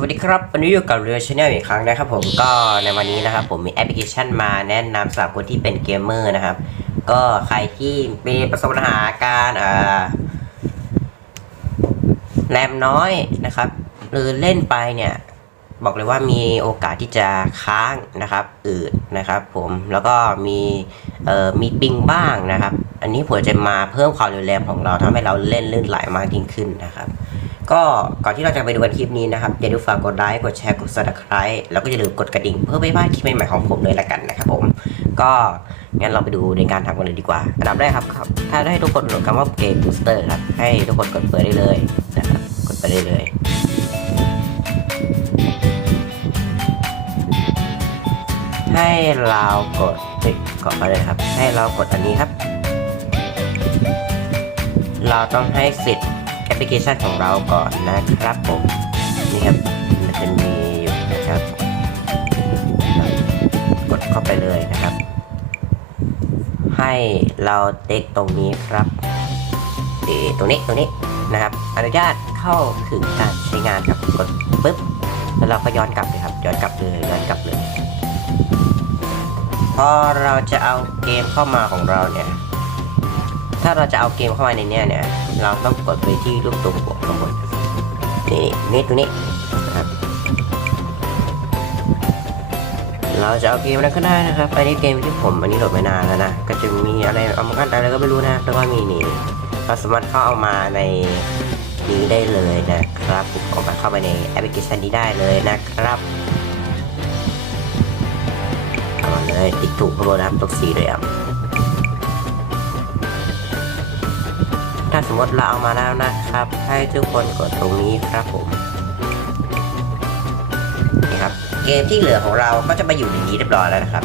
วัสดีครับ วันนี้อยู่กับเรือชาแนลอีกครั้งนะครับผมก็ในวันนี้นะครับผมมีแอปพลิเคชันมาแนะนำสำหรับคนที่เป็นเกมเมอร์นะครับ ก็ใครที่มีประสบปัญหาการอ่าแรมน้อยนะครับ หรือเล่นไปเนี่ยบอกเลยว่ามีโอกาสที่จะค้างนะครับอืดนะครับผมแล้วก็มีเอ่อมีปิงบ้างนะครับ อันนี้ผมจะมาเพิ่มความเร็วแรงของเราทำให้เราเล่นลื่นไหลมากยิ่งขึ้นนะครับ ก็ก่อนที่เราจะไปดูกันคลิปนี้นะครับอย่าลืมฝากกดไลค์กดแชร์กด subscribe แล้วก็อย่าลืมกดกระดิ่งเพื่อไม่พลาดคลิปใหม่ๆของผมเลยละกันนะครับผม ก็งั้นเราไปดูในการทำกันเลยดีกว่าอันดับแรกครับครับ ถ้าได้ทุกคนโหลดคำว่าเกมบูสเตอร์ครับให้ทุกคนกดเปิดได้เลยนะครับกดไปได้เลยให้เรากดติดก่อนมาเลยครับ ให้เรากดอันนี้ครับ เราต้องให้สิทธิ์ อปพลิเคชันของเราก่อนนะครับผมนี่ครับมันจะมีอยู่นะครับ กดเข้าไปเลยนะครับ ให้เราเต็กตรงนี้ครับเออตรงนี้ตรงนี้นะครับ อนุญาตเข้าถึงการใช้งานครับกดปึ๊บแล้วเราก็ย้อนกลับเลยครับ ย้อนกลับเลยย้อนกลับเลยพอเราจะเอาเกมเข้ามาของเราเนี่ย ถ้าเราจะเอาเกมเข้ามาในเนี้ยเนี่ย เราต้องกดไปที่รูปตัวหัวข้างบนนี่นี่ตรงนี้นะครับเราจะเอาเกมอะไรก็ได้นะครับ อันนี้เกมที่ผมอันนี้โหลดมานานแล้วนะ ก็จะมีอะไรเอามากันอะไรก็ไม่รู้นะ แล้วก็มีนี่เราสามารถเข้าเอามาในนี้ได้เลยนะครับเอามาเข้าไปในแอปพลิเคชันนี้ได้เลยนะครับเอาเลยติ๊กถูกข้างบนนะครับตกสีเลยอะ ถ้าสมมติเราเอามาแล้วนะครับ ให้ทุกคนกดตรงนี้ครับผมนี่ครับ เกมที่เหลือของเราก็จะมาอยู่ในนี้เรียบร้อยแล้วนะครับ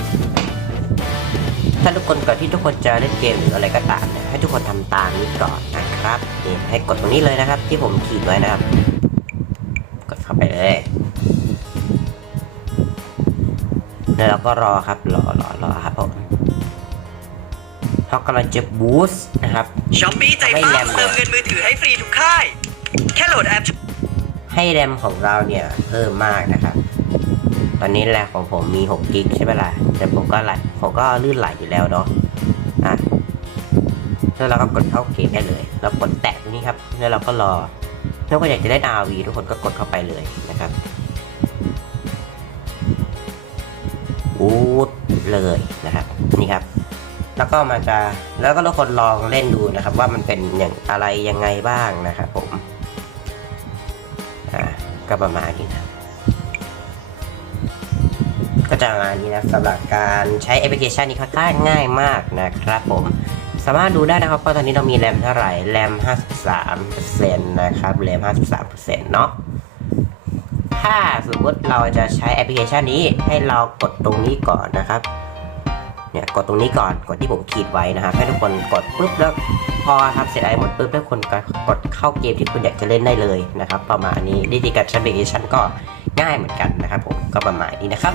ถ้าทุกคนก่อนที่ทุกคนจะเล่นเกมหรืออะไรก็ตามเนี่ยให้ทุกคนทำตามนี้ก่อนนะครับนี่ให้กดตรงนี้เลยนะครับ ที่ผมขีดไว้นะครับ กดเข้าไปเลยแล้วเราก็รอครับรอรอรอครับผม เขากำลังจะบูสต์นะครับช้อปปี้ใจไม่ป้าแรมเลยเติมเงินมือถือให้ฟรีทุกค่าย แค่โหลดแอป ให้แรมของเราเนี่ยเพิ่มมากนะครับ ตอนนี้แรมของผมมี6กิกใช่ไหมล่ะ แต่ผมก็ไหลผมก็ลื่นไหลอยู่แล้วเนาะอะแล้วเราก็กดเข้าเกมได้เลยเรากดแตะตรงนี้ครับ แล้วเราก็รอถ้าคนอยากจะได้ RV ทุกคนก็กดเข้าไปเลยนะครับอูดเลยนะครับ นี่ครับ แล้วก็มันจะแล้วก็ทุกคนลองเล่นดูนะครับ ว่ามันเป็นอย่างอะไรยังไงบ้างนะครับผมอ่าก็ประมาณนี้นะก็จะมาณนี้นะสำหรับการใช้แอปพลิเคชันนี้ค่อนข้างง่ายมากนะครับผมสามารถดูได้นะครับว่าตอนนี้เรามีแรมเท่าไหร่แรม 53%นะครับแรม 53%เนาะถ้าสมมติเราจะใช้แอปพลิเคชันนี้ให้เรากดตรงนี้ก่อนนะครับ เนี่ยกดตรงนี้ก่อนกดที่ผมขีดไว้นะครับให้ทุกคนกดปุ๊บแล้วพอทำเสร็จอะไรหมดปุ๊บแล้วคนก็กดเข้าเกมที่คุณอยากจะเล่นได้เลยนะครับประมาณนี้วิธีการใช้แอปพลิเคชันก็ง่ายเหมือนกันนะครับผมก็ประมาณนี้นะครับ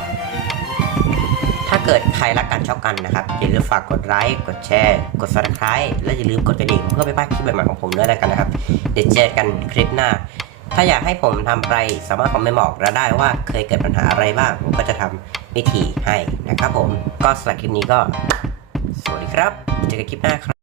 ถ้าเกิดใครรักกันชอบกันนะครับอย่าลืมฝากกดไลค์กดแชร์กด subscribe และอย่าลืมกดกระดิ่งเพื่อไม่พลาดคลิปใหม่ๆของผมด้วยแล้วกันนะครับเดี๋ยวเจอกันคลิปหน้าถ้าอยากให้ผมทำอะไรสามารถคอมเมนต์บอกเราได้ว่าเคยเกิดปัญหาอะไรบ้างผมก็จะทำ วิธีให้นะครับผม ก็สำหรับคลิปนี้ก็ สวัสดีครับ เจอกันคลิปหน้าครับ